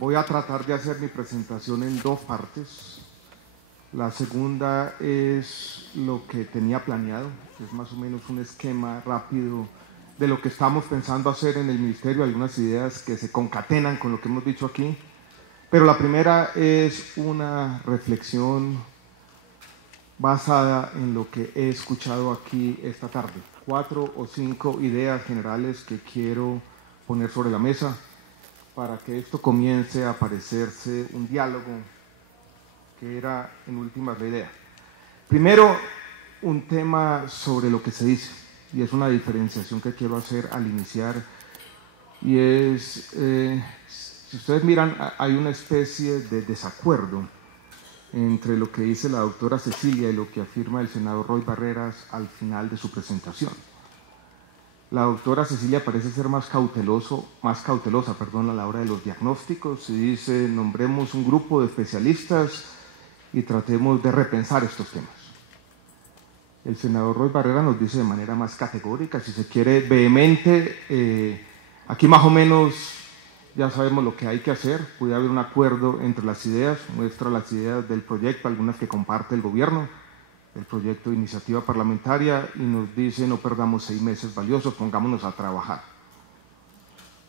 Voy a tratar de hacer mi presentación en dos partes. La segunda es lo que tenía planeado, que es más o menos un esquema rápido de lo que estamos pensando hacer en el Ministerio, algunas ideas que se concatenan con lo que hemos dicho aquí. Pero la primera es una reflexión basada en lo que he escuchado aquí esta tarde. 4 o 5 ideas generales que quiero poner sobre la mesa para que esto comience a parecerse un diálogo que era en últimas la idea. Primero, un tema sobre lo que se dice, y es una diferenciación que quiero hacer al iniciar, y es, si ustedes miran, hay una especie de desacuerdo entre lo que dice la doctora Cecilia y lo que afirma el senador Roy Barreras al final de su presentación. La doctora Cecilia parece ser más cautelosa, a la hora de los diagnósticos, y dice, nombremos un grupo de especialistas y tratemos de repensar estos temas. El senador Roy Barreras nos dice de manera más categórica, si se quiere, vehemente, aquí más o menos ya sabemos lo que hay que hacer, puede haber un acuerdo entre las ideas, muestra las ideas del proyecto, algunas que comparte el gobierno, el proyecto de iniciativa parlamentaria, y nos dice no perdamos 6 meses valiosos, pongámonos a trabajar.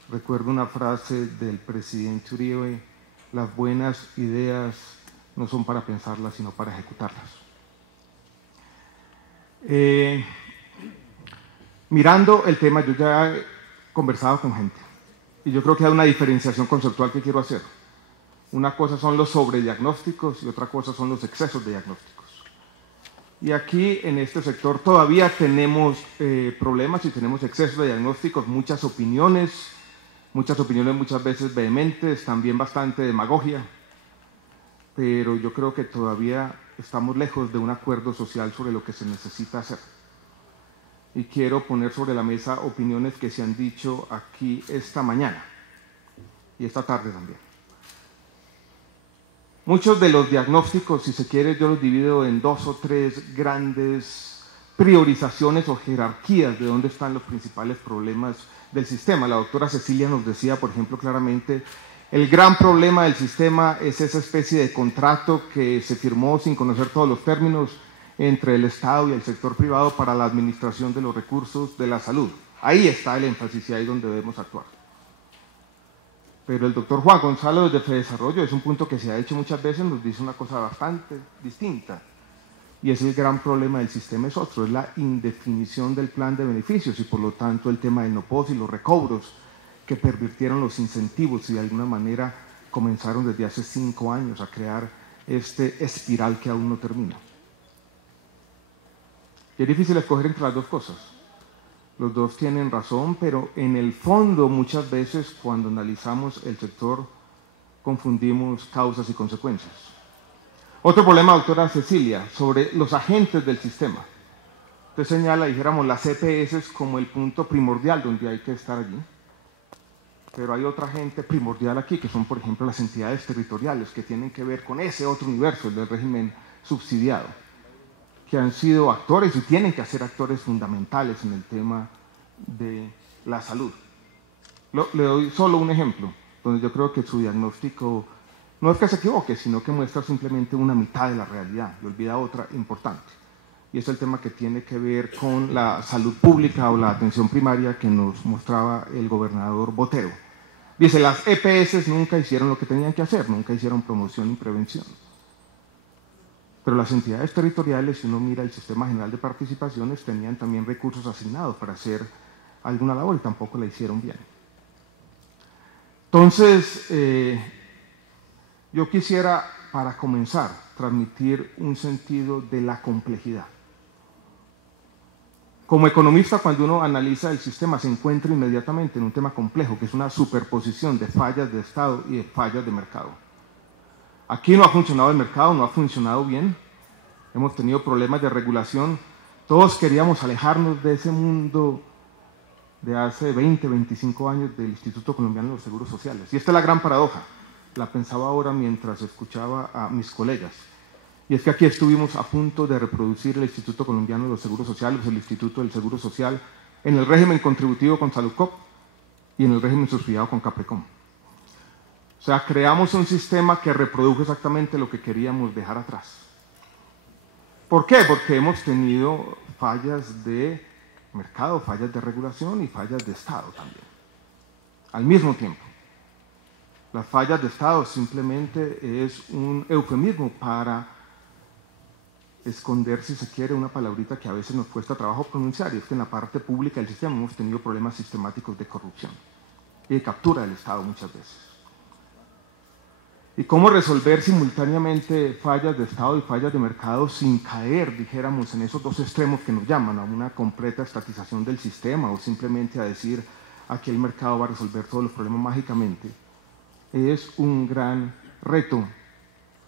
Recuerdo una frase del presidente Uribe, las buenas ideas no son para pensarlas, sino para ejecutarlas. Mirando el tema, yo ya he conversado con gente, y yo creo que hay una diferenciación conceptual que quiero hacer. Una cosa son los sobrediagnósticos y otra cosa son los excesos de diagnósticos. Y aquí en este sector todavía tenemos problemas y tenemos excesos de diagnósticos, muchas opiniones muchas veces vehementes, también bastante demagogia, pero yo creo que todavía estamos lejos de un acuerdo social sobre lo que se necesita hacer. Y quiero poner sobre la mesa opiniones que se han dicho aquí esta mañana y esta tarde también. Muchos de los diagnósticos, si se quiere, yo los divido en 2 o 3 grandes priorizaciones o jerarquías de dónde están los principales problemas del sistema. La doctora Cecilia nos decía, por ejemplo, claramente, el gran problema del sistema es esa especie de contrato que se firmó sin conocer todos los términos entre el Estado y el sector privado para la administración de los recursos de la salud. Ahí está el énfasis y ahí es donde debemos actuar. Pero el doctor Juan Gonzalo desde FEDesarrollo, es un punto que se ha hecho muchas veces, nos dice una cosa bastante distinta. Y es el gran problema del sistema es otro, es la indefinición del plan de beneficios y por lo tanto el tema del NOPOS y los recobros que pervirtieron los incentivos y de alguna manera comenzaron desde hace 5 años a crear este espiral que aún no termina. Y es difícil escoger entre las dos cosas. Los dos tienen razón, pero en el fondo muchas veces cuando analizamos el sector confundimos causas y consecuencias. Otro problema, doctora Cecilia, sobre los agentes del sistema. Usted señala, dijéramos, las EPS como el punto primordial donde hay que estar allí. Pero hay otra agente primordial aquí, que son, por ejemplo, las entidades territoriales, que tienen que ver con ese otro universo, el del régimen subsidiado, que han sido actores y tienen que ser actores fundamentales en el tema de la salud. Le doy solo un ejemplo, donde yo creo que su diagnóstico no es que se equivoque, sino que muestra simplemente una mitad de la realidad y olvida otra importante. Y es el tema que tiene que ver con la salud pública o la atención primaria que nos mostraba el gobernador Botero. Dice, las EPS nunca hicieron lo que tenían que hacer, nunca hicieron promoción y prevención. Pero las entidades territoriales, si uno mira el Sistema General de Participaciones, tenían también recursos asignados para hacer alguna labor y tampoco la hicieron bien. Entonces, yo quisiera, para comenzar, transmitir un sentido de la complejidad. Como economista, cuando uno analiza el sistema, se encuentra inmediatamente en un tema complejo, que es una superposición de fallas de Estado y de fallas de mercado. Aquí no ha funcionado el mercado, no ha funcionado bien, hemos tenido problemas de regulación, todos queríamos alejarnos de ese mundo de hace 20, 25 años del Instituto Colombiano de los Seguros Sociales. Y esta es la gran paradoja, la pensaba ahora mientras escuchaba a mis colegas. Y es que aquí estuvimos a punto de reproducir el Instituto Colombiano de los Seguros Sociales, el Instituto del Seguro Social, en el régimen contributivo con Saludcop y en el régimen subsidiado con Caprecom. O sea, creamos un sistema que reprodujo exactamente lo que queríamos dejar atrás. ¿Por qué? Porque hemos tenido fallas de mercado, fallas de regulación y fallas de Estado también, al mismo tiempo. Las fallas de Estado simplemente es un eufemismo para esconder, si se quiere, una palabrita que a veces nos cuesta trabajo pronunciar, y es que en la parte pública del sistema hemos tenido problemas sistemáticos de corrupción y de captura del Estado muchas veces. ¿Y cómo resolver simultáneamente fallas de Estado y fallas de mercado sin caer, dijéramos, en esos dos extremos que nos llaman a una completa estatización del sistema o simplemente a decir aquí el mercado va a resolver todos los problemas mágicamente? Es un gran reto,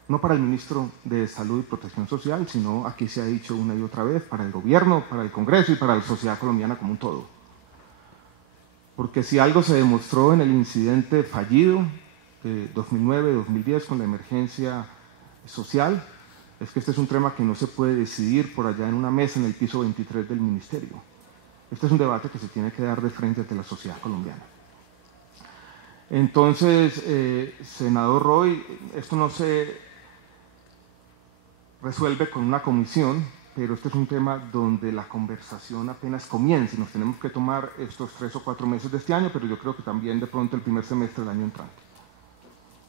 no para el ministro de Salud y Protección Social, sino, aquí se ha dicho una y otra vez, para el gobierno, para el Congreso y para la sociedad colombiana como un todo. Porque si algo se demostró en el incidente fallido de 2009-2010 con la emergencia social, es que este es un tema que no se puede decidir por allá en una mesa en el piso 23 del ministerio. Este es un debate que se tiene que dar de frente ante la sociedad colombiana. Entonces, senador Roy, esto no se resuelve con una comisión, pero este es un tema donde la conversación apenas comienza y nos tenemos que tomar estos 3 o 4 meses de este año, pero yo creo que también de pronto el primer semestre del año entrante.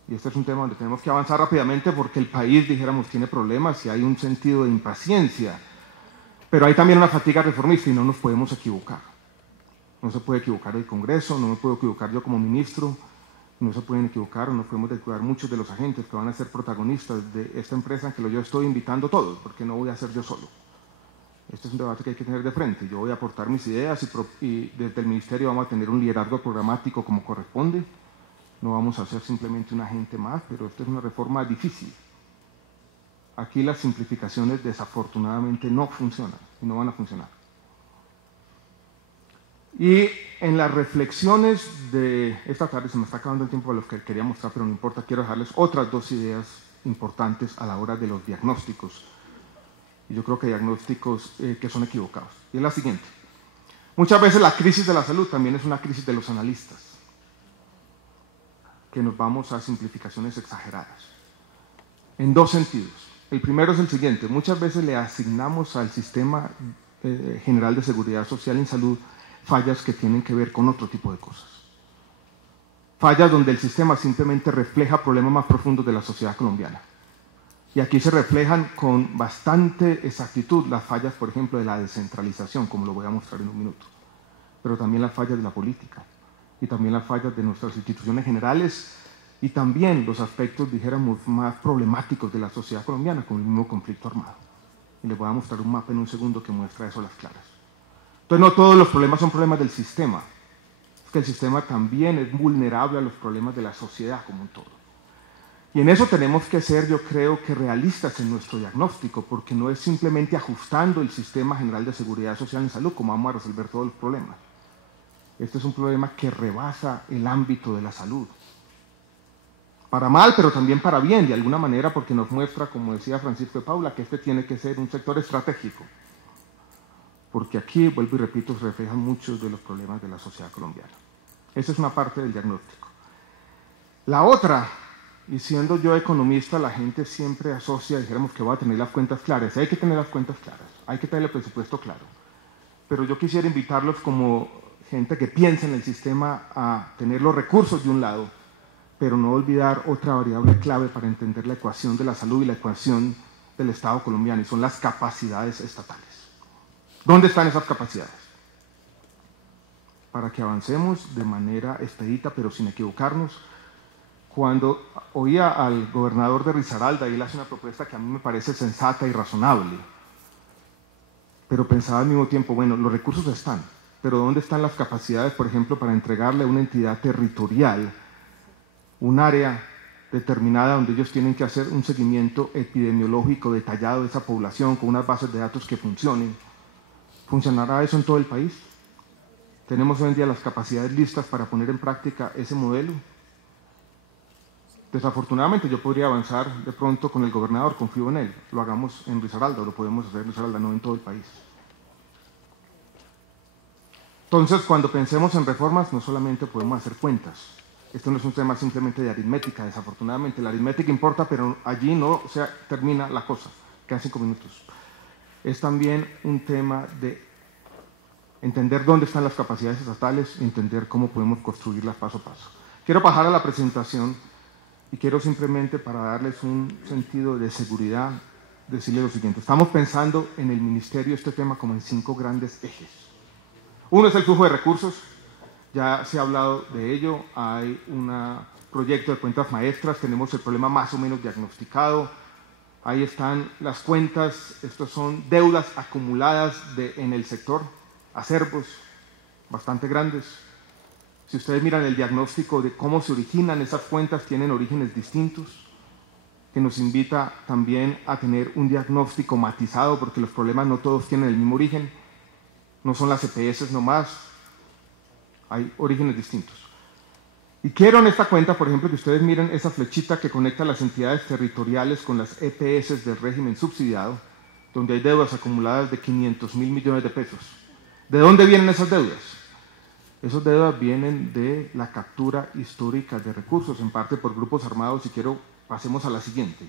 Y este es un tema donde tenemos que avanzar rápidamente porque el país, dijéramos, tiene problemas y hay un sentido de impaciencia, pero hay también una fatiga reformista y no nos podemos equivocar. No se puede equivocar el Congreso, no me puedo equivocar yo como ministro, no se pueden equivocar o no podemos descuidar muchos de los agentes que van a ser protagonistas de esta empresa en que yo estoy invitando todos, porque no voy a ser yo solo. Este es un debate que hay que tener de frente. Yo voy a aportar mis ideas y desde el ministerio vamos a tener un liderazgo programático como corresponde. No vamos a ser simplemente un agente más, pero esta es una reforma difícil. Aquí las simplificaciones desafortunadamente no funcionan y no van a funcionar. Y en las reflexiones de esta tarde, se me está acabando el tiempo de los que quería mostrar, pero no importa, quiero dejarles otras 2 ideas importantes a la hora de los diagnósticos. Y yo creo que diagnósticos que son equivocados. Y es la siguiente. Muchas veces la crisis de la salud también es una crisis de los analistas, que nos vamos a simplificaciones exageradas. En 2 sentidos. El primero es el siguiente. Muchas veces le asignamos al sistema general de seguridad social en salud fallas que tienen que ver con otro tipo de cosas. Fallas donde el sistema simplemente refleja problemas más profundos de la sociedad colombiana. Y aquí se reflejan con bastante exactitud las fallas, por ejemplo, de la descentralización, como lo voy a mostrar en un minuto, pero también las fallas de la política, y también las fallas de nuestras instituciones generales, y también los aspectos, dijéramos, más problemáticos de la sociedad colombiana, como el mismo conflicto armado. Y les voy a mostrar un mapa en un segundo que muestra eso a las claras. Entonces, no todos los problemas son problemas del sistema, es que el sistema también es vulnerable a los problemas de la sociedad como un todo. Y en eso tenemos que ser, yo creo, que realistas en nuestro diagnóstico, porque no es simplemente ajustando el sistema general de seguridad social en salud como vamos a resolver todos los problemas. Este es un problema que rebasa el ámbito de la salud. Para mal, pero también para bien, de alguna manera, porque nos muestra, como decía Francisco de Paula, que este tiene que ser un sector estratégico. Porque aquí, vuelvo y repito, se reflejan muchos de los problemas de la sociedad colombiana. Esa es una parte del diagnóstico. La otra, y siendo yo economista, la gente siempre asocia, dijéramos que voy a tener las cuentas claras. Hay que tener las cuentas claras, hay que tener el presupuesto claro. Pero yo quisiera invitarlos como gente que piensa en el sistema a tener los recursos de un lado, pero no olvidar otra variable clave para entender la ecuación de la salud y la ecuación del Estado colombiano, y son las capacidades estatales. ¿Dónde están esas capacidades? Para que avancemos de manera expedita, pero sin equivocarnos. Cuando oía al gobernador de Risaralda, y él hace una propuesta que a mí me parece sensata y razonable, pero pensaba al mismo tiempo, bueno, los recursos están, pero ¿dónde están las capacidades, por ejemplo, para entregarle a una entidad territorial un área determinada donde ellos tienen que hacer un seguimiento epidemiológico detallado de esa población con unas bases de datos que funcionen? ¿Funcionará eso en todo el país? ¿Tenemos hoy en día las capacidades listas para poner en práctica ese modelo? Desafortunadamente yo podría avanzar de pronto con el gobernador, confío en él, lo hagamos en Risaralda, o lo podemos hacer en Risaralda, no en todo el país. Entonces, cuando pensemos en reformas, no solamente podemos hacer cuentas, Esto no es un tema simplemente de aritmética, desafortunadamente. La aritmética importa, pero allí no se termina la cosa. Quedan 5 minutos. Es también un tema de entender dónde están las capacidades estatales y entender cómo podemos construirlas paso a paso. Quiero pasar a la presentación y quiero simplemente, para darles un sentido de seguridad, decirles lo siguiente. Estamos pensando en el Ministerio este tema como en 5 grandes ejes. Uno es el flujo de recursos. Ya se ha hablado de ello. Hay un proyecto de cuentas maestras. Tenemos el problema más o menos diagnosticado. Ahí están las cuentas. Estos son deudas acumuladas en el sector, acervos bastante grandes. Si ustedes miran el diagnóstico de cómo se originan esas cuentas, tienen orígenes distintos, que nos invita también a tener un diagnóstico matizado, porque los problemas no todos tienen el mismo origen, no son las EPS nomás, hay orígenes distintos. Y quiero en esta cuenta, por ejemplo, que ustedes miren esa flechita que conecta las entidades territoriales con las EPS del régimen subsidiado, donde hay deudas acumuladas de 500.000 millones de pesos. ¿De dónde vienen esas deudas? Esas deudas vienen de la captura histórica de recursos, en parte por grupos armados, y pasemos a la siguiente.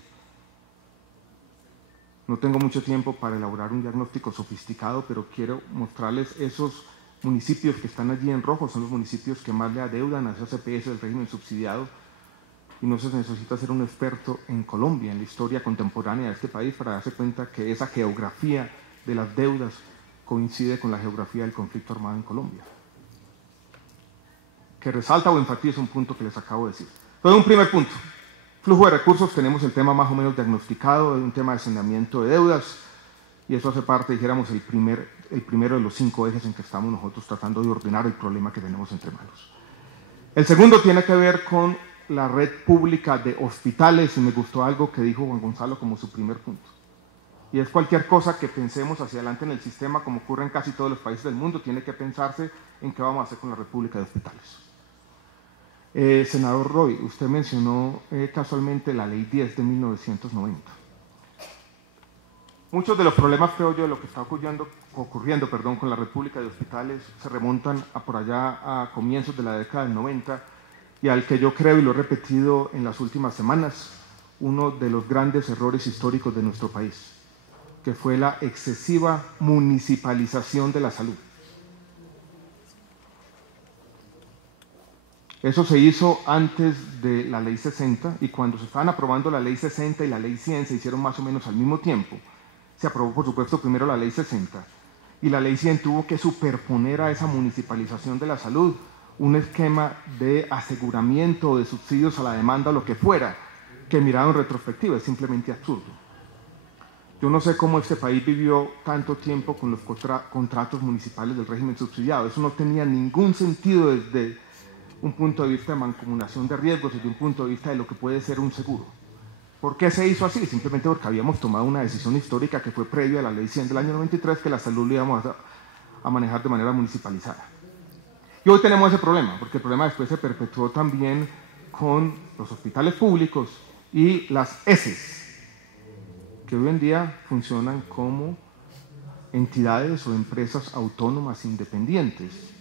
No tengo mucho tiempo para elaborar un diagnóstico sofisticado, pero quiero mostrarles esos municipios que están allí en rojo, son los municipios que más le adeudan a esas EPS del régimen subsidiado, y no se necesita ser un experto en Colombia, en la historia contemporánea de este país, para darse cuenta que esa geografía de las deudas coincide con la geografía del conflicto armado en Colombia, que resalta o enfatiza un punto que les acabo de decir. Entonces, un primer punto, flujo de recursos. Tenemos el tema más o menos diagnosticado, un tema de saneamiento de deudas, y eso hace parte, dijéramos, el primero de los 5 ejes en que estamos nosotros tratando de ordenar el problema que tenemos entre manos. El segundo tiene que ver con la red pública de hospitales, y me gustó algo que dijo Juan Gonzalo como su primer punto. Y es cualquier cosa que pensemos hacia adelante en el sistema, como ocurre en casi todos los países del mundo, tiene que pensarse en qué vamos a hacer con la red pública de hospitales. Senador Roy, usted mencionó casualmente la Ley 10 de 1990. Muchos de los problemas, creo yo, de lo que está ocurriendo con la red pública de hospitales se remontan por allá a comienzos de la década del 90, y al que yo creo, y lo he repetido en las últimas semanas, uno de los grandes errores históricos de nuestro país, que fue la excesiva municipalización de la salud. Eso se hizo antes de la Ley 60, y cuando se estaban aprobando la Ley 60 y la Ley 100 se hicieron más o menos al mismo tiempo. Se aprobó, por supuesto, primero la Ley 60, y la Ley 100 tuvo que superponer a esa municipalización de la salud un esquema de aseguramiento o de subsidios a la demanda o lo que fuera, que mirado en retrospectiva es simplemente absurdo. Yo no sé cómo este país vivió tanto tiempo con los contratos municipales del régimen subsidiado. Eso no tenía ningún sentido desde un punto de vista de mancomunación de riesgos, desde un punto de vista de lo que puede ser un seguro. ¿Por qué se hizo así? Simplemente porque habíamos tomado una decisión histórica que fue previa a la Ley 100 del año 93, que la salud la íbamos a manejar de manera municipalizada. Y hoy tenemos ese problema, porque el problema después se perpetuó también con los hospitales públicos y las ESES, que hoy en día funcionan como entidades o empresas autónomas independientes,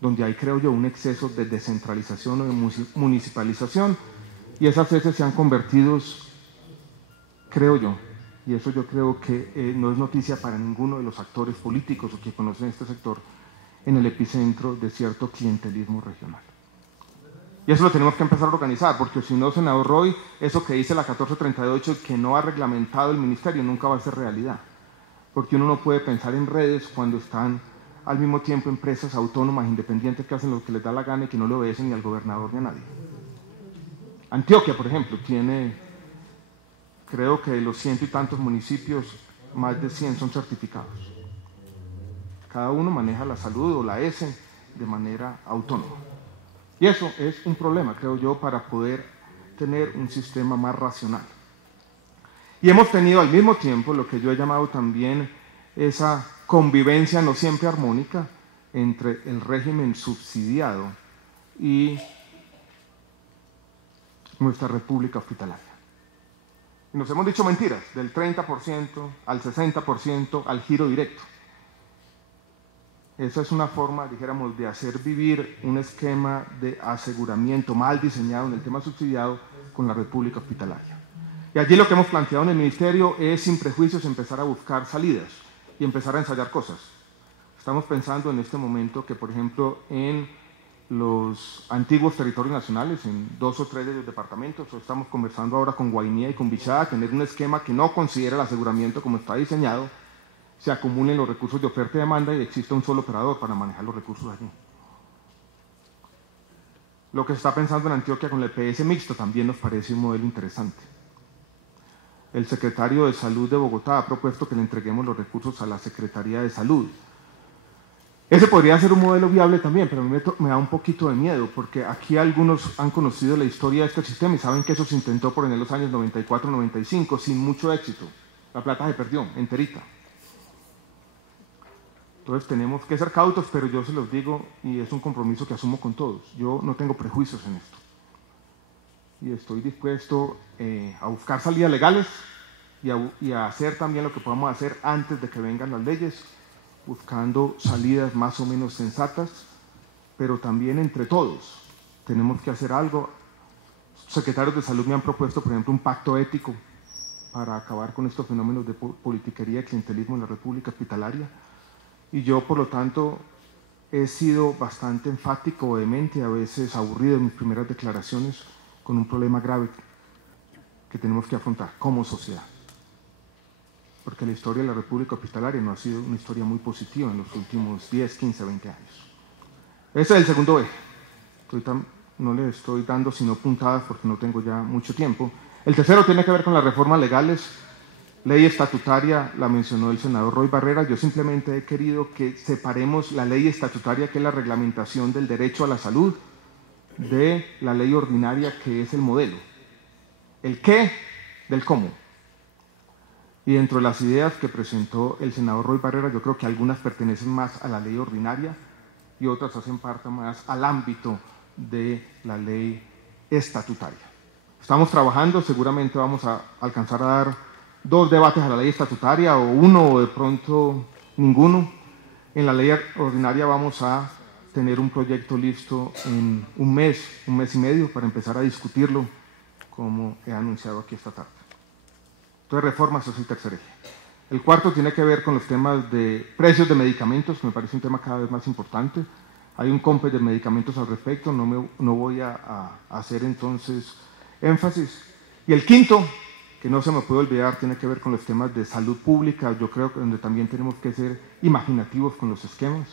donde hay, creo yo, un exceso de descentralización o de municipalización, y esas ESES se han convertido, creo yo, y eso yo creo que no es noticia para ninguno de los actores políticos o que conocen este sector, en el epicentro de cierto clientelismo regional. Y eso lo tenemos que empezar a organizar, porque si no, senador Roy, eso que dice la 1438, que no ha reglamentado el ministerio, nunca va a ser realidad. Porque uno no puede pensar en redes cuando están al mismo tiempo empresas autónomas, independientes, que hacen lo que les da la gana y que no le obedecen ni al gobernador ni a nadie. Antioquia, por ejemplo, tiene, creo que de los 100 y tantos municipios, más de 100 son certificados. Cada uno maneja la salud o la S de manera autónoma. Y eso es un problema, creo yo, para poder tener un sistema más racional. Y hemos tenido al mismo tiempo lo que yo he llamado también esa convivencia no siempre armónica entre el régimen subsidiado y nuestra república hospitalaria. Y nos hemos dicho mentiras, del 30% al 60% al giro directo. Esa es una forma, dijéramos, de hacer vivir un esquema de aseguramiento mal diseñado en el tema subsidiado con la República Hospitalaria. Y allí lo que hemos planteado en el Ministerio es, sin prejuicios, empezar a buscar salidas y empezar a ensayar cosas. Estamos pensando en este momento que, por ejemplo, en los antiguos territorios nacionales, en 2 o 3 de los departamentos, o estamos conversando ahora con Guainía y con Bichada, tener un esquema que no considere el aseguramiento como está diseñado, se acumulen los recursos de oferta y demanda y exista un solo operador para manejar los recursos allí. Lo que se está pensando en Antioquia con el EPS mixto también nos parece un modelo interesante. El secretario de Salud de Bogotá ha propuesto que le entreguemos los recursos a la Secretaría de Salud. Ese podría ser un modelo viable también, pero a mí me da un poquito de miedo, porque aquí algunos han conocido la historia de este sistema y saben que eso se intentó por en los años 94-95 sin mucho éxito. La plata se perdió, enterita. Entonces tenemos que ser cautos, pero yo se los digo y es un compromiso que asumo con todos. Yo no tengo prejuicios en esto. Y estoy dispuesto a buscar salidas legales y a hacer también lo que podamos hacer antes de que vengan las leyes, buscando salidas más o menos sensatas, pero también entre todos tenemos que hacer algo. Secretarios de Salud me han propuesto, por ejemplo, un pacto ético para acabar con estos fenómenos de politiquería y clientelismo en la República Hospitalaria. Y yo, por lo tanto, he sido bastante enfático, vehemente, a veces aburrido en mis primeras declaraciones, con un problema grave que tenemos que afrontar como sociedad. Porque la historia de la República Hospitalaria no ha sido una historia muy positiva en los últimos 10, 15, 20 años. Ese es el segundo eje. No le estoy dando sino puntadas porque no tengo ya mucho tiempo. El tercero tiene que ver con las reformas legales. Ley estatutaria, la mencionó el senador Roy Barreras. Yo simplemente he querido que separemos la ley estatutaria, que es la reglamentación del derecho a la salud, de la ley ordinaria, que es el modelo. El qué del cómo. Y dentro de las ideas que presentó el senador Roy Barreras, yo creo que algunas pertenecen más a la ley ordinaria y otras hacen parte más al ámbito de la ley estatutaria. Estamos trabajando, seguramente vamos a alcanzar a dar 2 debates a la ley estatutaria, o uno, o de pronto ninguno. En la ley ordinaria vamos a tener un proyecto listo en un mes y medio, para empezar a discutirlo, como he anunciado aquí esta tarde. Entonces, reformas, eso es el tercer eje. El cuarto tiene que ver con los temas de precios de medicamentos, que me parece un tema cada vez más importante. Hay un COMPES de medicamentos al respecto, no voy a hacer entonces énfasis. Y el quinto, que no se me puede olvidar, tiene que ver con los temas de salud pública. Yo creo que donde también tenemos que ser imaginativos con los esquemas.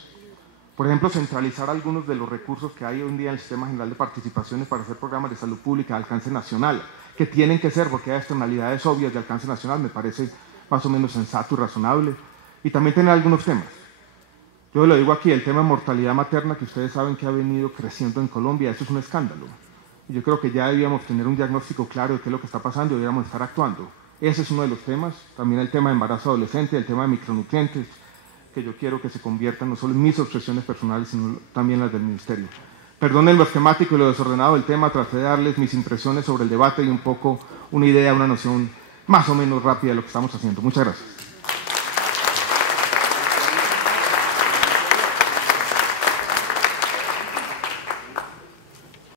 Por ejemplo, centralizar algunos de los recursos que hay hoy en día en el Sistema General de Participaciones para hacer programas de salud pública de alcance nacional, que tienen que ser, porque hay externalidades obvias de alcance nacional, me parece más o menos sensato y razonable, y también tener algunos temas. Yo lo digo aquí, el tema de mortalidad materna, que ustedes saben que ha venido creciendo en Colombia, eso es un escándalo. Y yo creo que ya debíamos tener un diagnóstico claro de qué es lo que está pasando y deberíamos estar actuando. Ese es uno de los temas, también el tema de embarazo adolescente, el tema de micronutrientes, que yo quiero que se conviertan no solo en mis obsesiones personales, sino también las del Ministerio. Perdonen lo esquemático y lo desordenado del tema, traté de darles mis impresiones sobre el debate y un poco una idea, una noción más o menos rápida de lo que estamos haciendo. Muchas gracias.